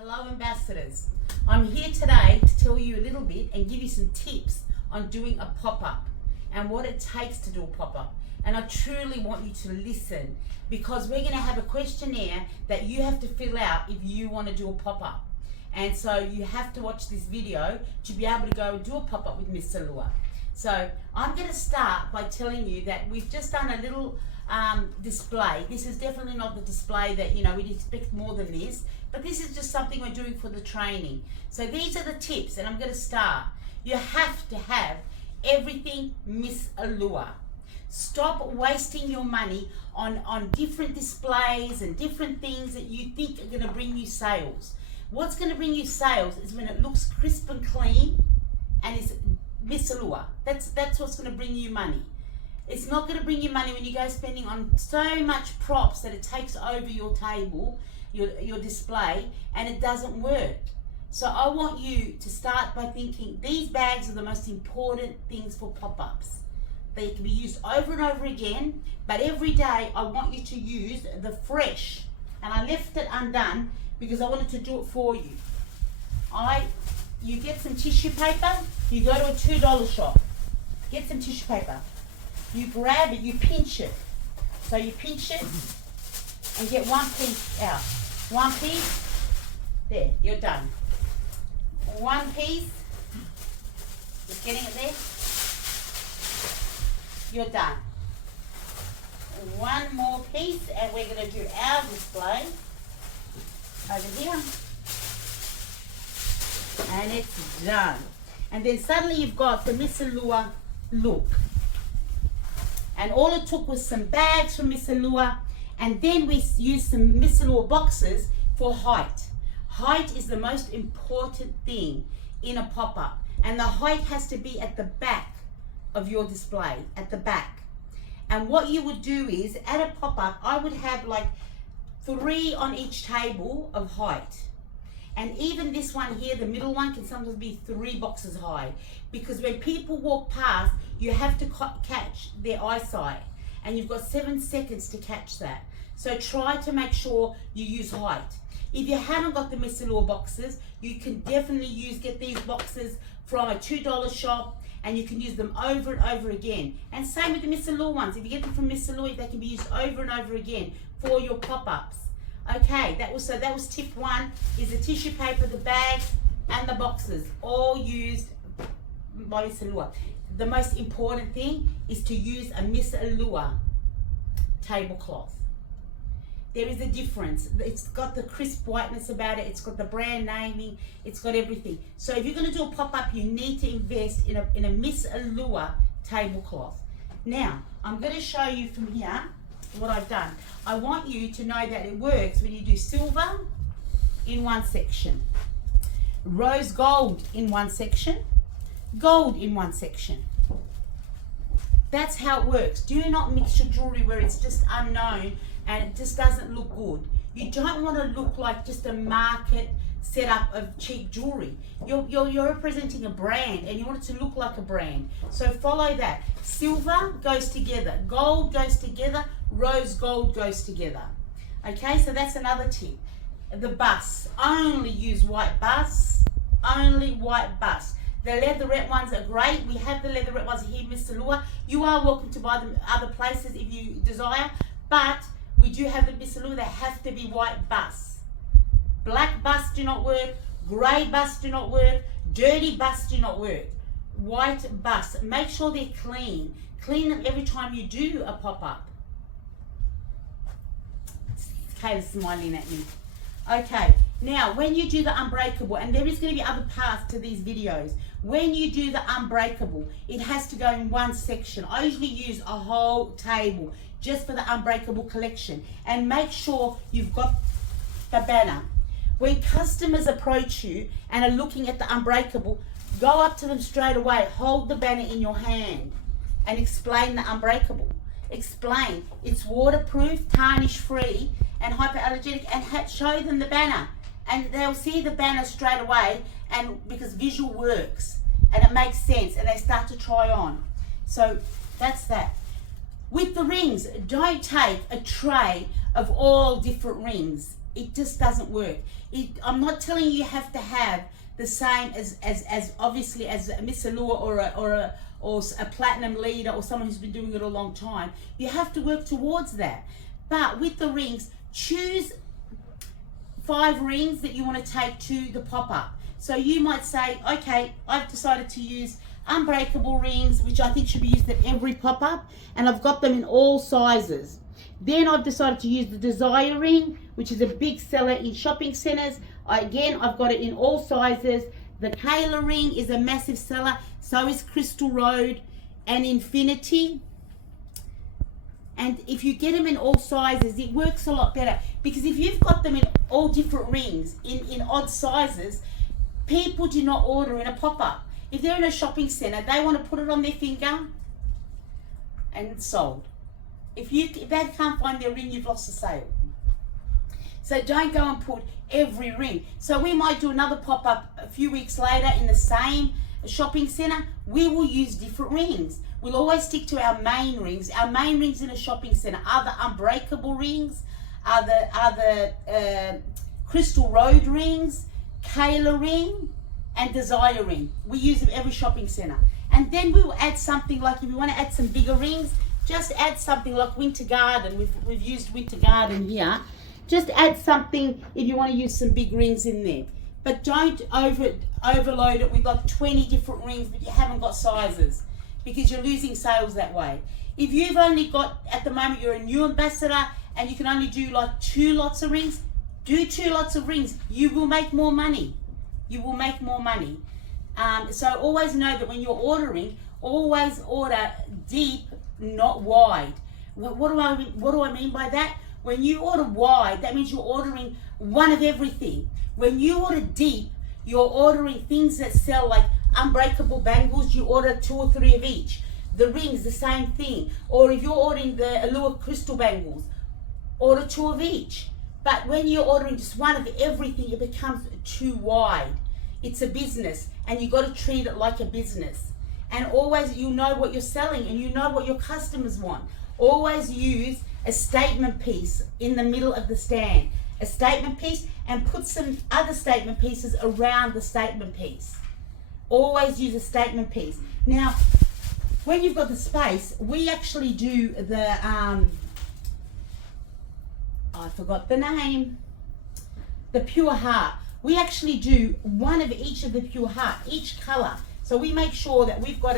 Hello ambassadors, I'm here today to tell you a little bit and give you some tips on doing a pop-up and what it takes to do a pop-up. And I truly want you to listen because we're going to have a questionnaire that you have to fill out if you want to do a pop-up. And so you have to watch this video to be able to go and do a pop-up with Miss Allure. So I'm going to start by telling you that we've just done a little display. This is definitely not the display that we'd expect more than this, but this is just something we're doing for the training. So these are the tips, and I'm going to start. You have to have everything Miss Allure. Stop wasting your money on different displays and different things that you think are going to bring you sales. What's going to bring you sales is when it looks crisp and clean and is Miss Allure. That's what's going to bring you money. It's not going to bring you money when you go spending on so much props that it takes over your table, your display, and it doesn't work. So I want you to start by thinking these bags are the most important things for pop-ups. They can be used over and over again, but every day I want you to use the fresh. And I left it undone because I wanted to do it for you. You get some tissue paper, you go to a $2 shop, get some tissue paper. You grab it, you pinch it. So you pinch it and get one piece out. One piece, there, you're done. One piece, just getting it there, you're done. One more piece and we're going to do our display over here. And it's done. And then suddenly you've got the Miss Allure look. And all it took was some bags from Miss Allure, and then we used some Miss Allure boxes for height. Height is the most important thing in a pop-up, and the height has to be at the back of your display, at the back. And what you would do is, at a pop-up, I would have like 3 on each table of height. And even this one here, the middle one, can sometimes be 3 boxes high. Because when people walk past, you have to catch their eyesight. And you've got 7 seconds to catch that. So try to make sure you use height. If you haven't got the Miss Allure boxes, you can definitely get these boxes from a $2 shop, and you can use them over and over again. And same with the Miss Allure ones. If you get them from Miss Allure, they can be used over and over again for your pop-ups. Okay, that was tip 1, is the tissue paper, the bags, and the boxes, all used by Miss Allure. The most important thing is to use a Miss Allure tablecloth. There is a difference. It's got the crisp whiteness about it, it's got the brand naming, it's got everything. So if you're going to do a pop-up, you need to invest in a Miss Allure tablecloth. Now, I'm going to show you from here what I've done. I want you to know that it works when you do silver in one section, rose gold in one section, gold in one section. That's how it works. Do not mix your jewelry where it's just unknown and it just doesn't look good. You don't want to look like just a market setup of cheap jewelry. You're representing a brand and you want it to look like a brand. So follow that. Silver goes together, gold goes together, rose gold goes together. Okay, so that's another tip. The bust, only use white bust, only white bust. The leatherette ones are great. We have the leatherette ones here, Miss Allure. You are welcome to buy them other places if you desire, but we do have the Miss Allure. They have to be white busts. Black busts do not work, grey busts do not work, dirty busts do not work. White busts, make sure they're clean. Clean them every time you do a pop-up. Kayla's smiling at me. Okay, now when you do the unbreakable, and there is going to be other parts to these videos, when you do the unbreakable, it has to go in one section. I usually use a whole table just for the unbreakable collection, and make sure you've got the banner. When customers approach you and are looking at the unbreakable, go up to them straight away, hold the banner in your hand and explain the unbreakable. Explain it's waterproof, tarnish free and hypoallergenic, and show them the banner, and they'll see the banner straight away, and because visual works and it makes sense, and they start to try on. So that's that. With the rings, don't take a tray of all different rings. It just doesn't work. I'm not telling you have to have the same as obviously as Miss Allure or a platinum leader or someone who's been doing it a long time. You have to work towards that. But with the rings, choose 5 rings that you want to take to the pop-up. So you might say, okay, I've decided to use unbreakable rings, which I think should be used at every pop-up, and I've got them in all sizes. Then I've decided to use the Zahia ring, which is a big seller in shopping centers. Again, I've got it in all sizes. The Kayla ring is a massive seller. So is Crystal Road and Infinity. And if you get them in all sizes, it works a lot better. Because if you've got them in all different rings, in odd sizes, people do not order in a pop-up. If they're in a shopping center, they want to put it on their finger and it's sold. If they can't find their ring, you've lost the sale. So don't go and put every ring. So we might do another pop-up a few weeks later in the same shopping center. We will use different rings. We'll always stick to our main rings. Our main rings in a shopping center are the unbreakable rings, are the Crystal Road rings, Kayla ring, and the Zahia ring. We use them every shopping center. And then we will add something like, if you want to add some bigger rings, just add something like Winter Garden. We've used Winter Garden here. Just add something if you want to use some big rings in there. But don't overload it with like 20 different rings, but you haven't got sizes, because you're losing sales that way. If you've only got, at the moment, you're a new ambassador and you can only do like 2 lots of rings, do 2 lots of rings. You will make more money. You will make more money. So always know that when you're ordering, always order deep, not wide. What do I mean by that? When you order wide, that means you're ordering one of everything. When you order deep, you're ordering things that sell, like unbreakable bangles, you order 2 or 3 of each. The rings, the same thing. Or if you're ordering the Allure crystal bangles, order 2 of each. But when you're ordering just one of everything, it becomes too wide. It's a business, and you've got to treat it like a business. And always, you know what you're selling and you know what your customers want. Always use a statement piece in the middle of the stand. A statement piece, and put some other statement pieces around the statement piece. Always use a statement piece. Now, when you've got the space, we actually do the, I forgot the name, the pure heart. We actually do one of each of the pure heart, each color. So we make sure that we've got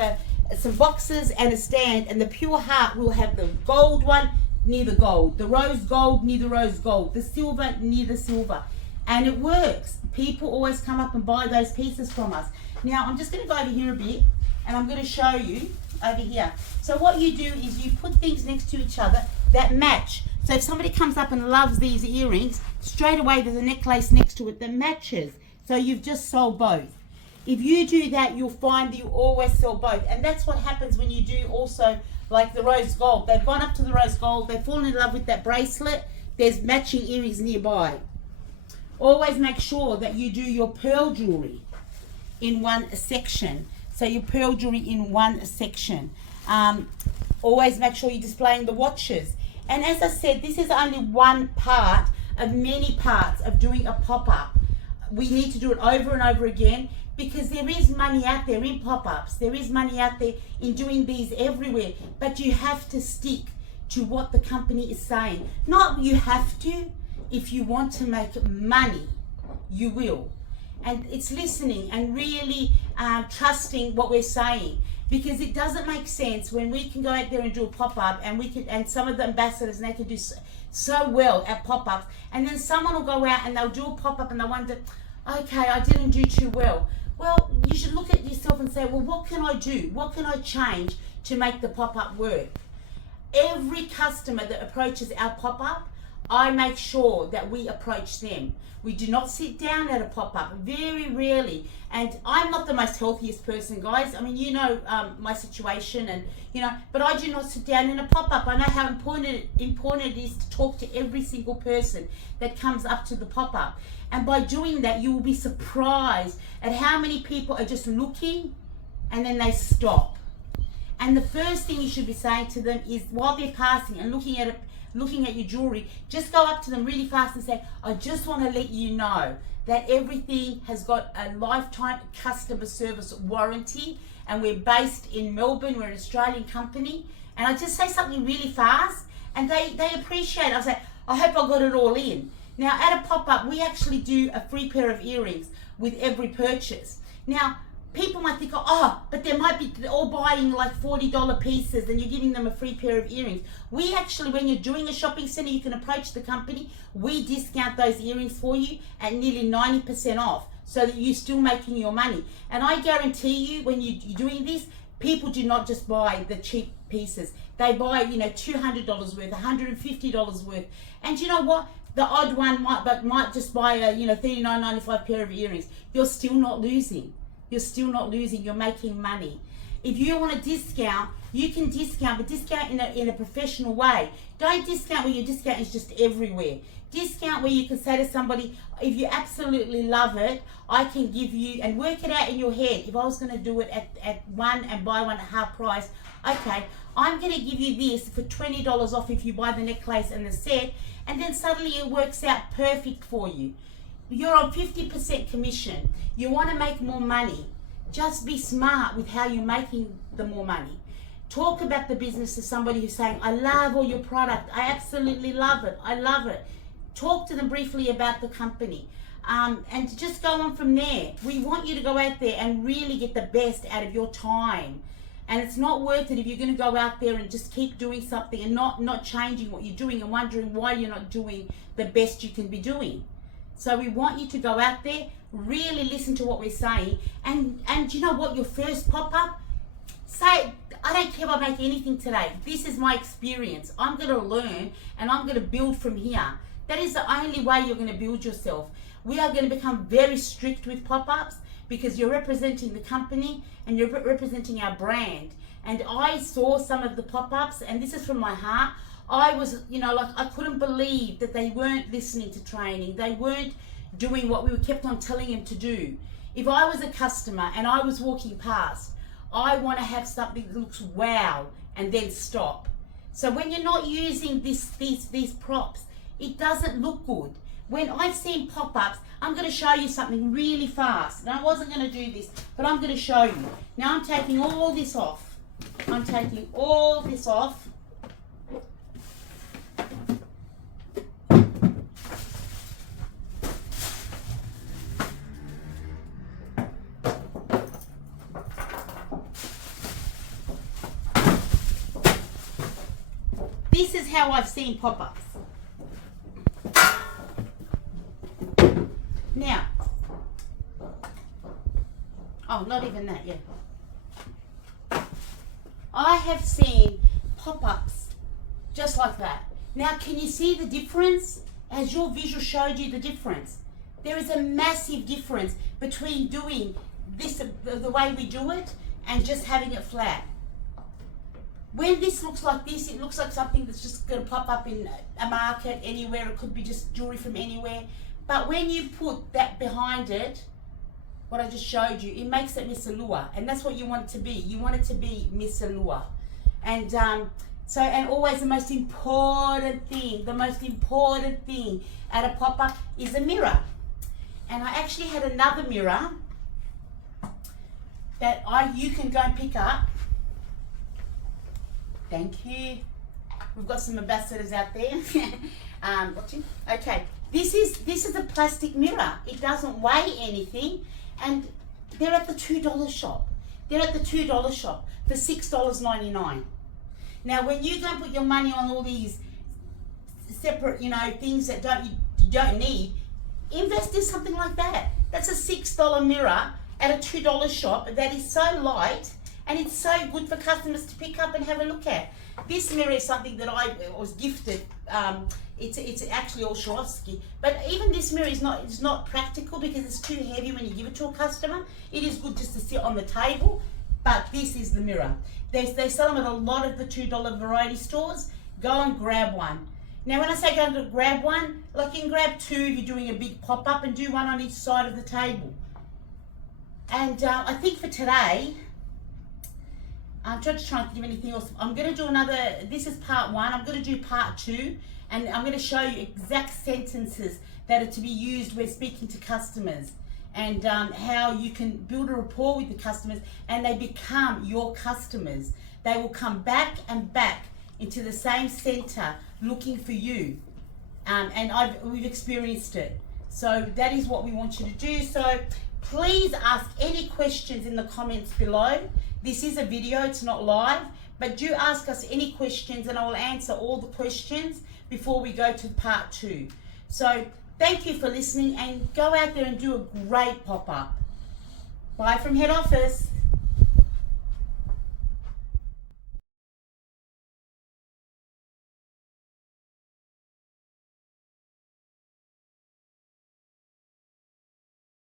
some boxes and a stand, and the pure heart will have the gold one near the gold, the rose gold near the rose gold, the silver near the silver. And it works. People always come up and buy those pieces from us. Now, I'm just going to go over here a bit, and I'm going to show you over here. So what you do is you put things next to each other that match. So if somebody comes up and loves these earrings, straight away there's a necklace next to it that matches. So you've just sold both. If you do that, you'll find that you always sell both. And that's what happens when you do also like the rose gold. They've gone up to the rose gold, they've fallen in love with that bracelet, there's matching earrings nearby. Always make sure that you do your pearl jewelry in one section. So your pearl jewelry in one section. Always make sure you're displaying the watches. And as I said, this is only one part of many parts of doing a pop-up. We need to do it over and over again, because there is money out there in pop-ups. There is money out there in doing these everywhere. But you have to stick to what the company is saying. Not you have to. If you want to make money, you will. And it's listening and really trusting what we're saying. Because it doesn't make sense when we can go out there and do a pop-up, and some of the ambassadors, and they can do so well at pop-ups, and then someone will go out and they'll do a pop-up and they wonder, okay, I didn't do too well. Well, you should look at yourself and say, well, what can I do? What can I change to make the pop-up work? Every customer that approaches our pop-up, I make sure that we approach them. We do not sit down at a pop-up, very rarely. And I'm not the most healthiest person, guys. I mean, you know my situation, and but I do not sit down in a pop-up. I know how important it is to talk to every single person that comes up to the pop-up. And by doing that, you will be surprised at how many people are just looking and then they stop. And the first thing you should be saying to them is, while they're passing and looking at it, looking at your jewelry, just go up to them really fast and say, I just want to let you know that everything has got a lifetime customer service warranty, and we're based in Melbourne, we're an Australian company. And I just say something really fast, and they appreciate it. I say, I hope I got it all in. Now at a pop-up, we actually do a free pair of earrings with every purchase. Now, people might think, oh, but they might be all buying like $40 pieces and you're giving them a free pair of earrings. We actually, when you're doing a shopping center, you can approach the company. We discount those earrings for you at nearly 90% off, so that you're still making your money. And I guarantee you, when you're doing this, people do not just buy the cheap pieces. They buy, $200 worth, $150 worth. And you know what? The odd one might just buy a, $39.95 pair of earrings. You're still not losing. You're still not losing. You're making money. If you want to discount, you can discount, but discount in a professional way. Don't discount where your discount is just everywhere. Discount where you can say to somebody, if you absolutely love it, I can give you, and work it out in your head. If I was going to do it at one and buy one at half price, okay, I'm going to give you this for $20 off if you buy the necklace and the set, and then suddenly it works out perfect for you. You're on 50% commission. You want to make more money. Just be smart with how you're making the more money. Talk about the business to somebody who's saying, I love all your product. I absolutely love it. I love it. Talk to them briefly about the company. And just go on from there. We want you to go out there and really get the best out of your time. And it's not worth it if you're going to go out there and just keep doing something and not changing what you're doing and wondering why you're not doing the best you can be doing. So we want you to go out there, really listen to what we're saying, and you know what, your first pop-up, say, I don't care if I make anything today. This is my experience. I'm going to learn and I'm going to build from here. That is the only way you're going to build yourself. We are going to become very strict with pop-ups because you're representing the company and you're representing our brand. And I saw some of the pop-ups, and this is from my heart. I was, I couldn't believe that they weren't listening to training. They weren't doing what we kept on telling them to do. If I was a customer and I was walking past, I want to have something that looks wow and then stop. So when you're not using these props, it doesn't look good. When I've seen pop-ups, I'm going to show you something really fast. And I wasn't going to do this, but I'm going to show you. Now I'm taking all this off. I'm taking all this off. This is how I've seen pop-ups. Now, oh, not even that yet. I have seen pop-ups just like that. Now, can you see the difference? As your visual showed you the difference. There is a massive difference between doing this the way we do it and just having it flat. When this looks like this, it looks like something that's just going to pop up in a market anywhere. It could be just jewelry from anywhere. But when you put that behind it, what I just showed you, it makes it Miss Allure. And that's what you want it to be. You want it to be Miss Allure. And and always the most important thing at a pop-up is a mirror. And I actually had another mirror that you can go and pick up. Thank you. We've got some ambassadors out there watching. Okay, this is a plastic mirror. It doesn't weigh anything, and they're at the $2 shop. They're at the $2 shop for $6.99. Now, when you go and put your money on all these separate, things that you don't need, invest in something like that. That's a $6 mirror at a $2 shop that is so light. And it's so good for customers to pick up and have a look at. This mirror is something that I was gifted. It's actually all Swarovski. But even this mirror is not practical because it's too heavy when you give it to a customer. It is good just to sit on the table. But this is the mirror. They sell them at a lot of the $2 variety stores. Go and grab one. Now when I say go and grab one, like you can grab two if you're doing a big pop-up and do one on each side of the table. And I think for today, I'm just trying to think of anything else. I'm going to do another, this is part 1. I'm going to do part 2, and I'm going to show you exact sentences that are to be used when speaking to customers, and how you can build a rapport with the customers and they become your customers. They will come back and back into the same center looking for you. And we've experienced it. So that is what we want you to do. So please ask any questions in the comments below. This is a video, it's not live, but do ask us any questions and I will answer all the questions before we go to part 2. So thank you for listening, and go out there and do a great pop-up. Bye from head office.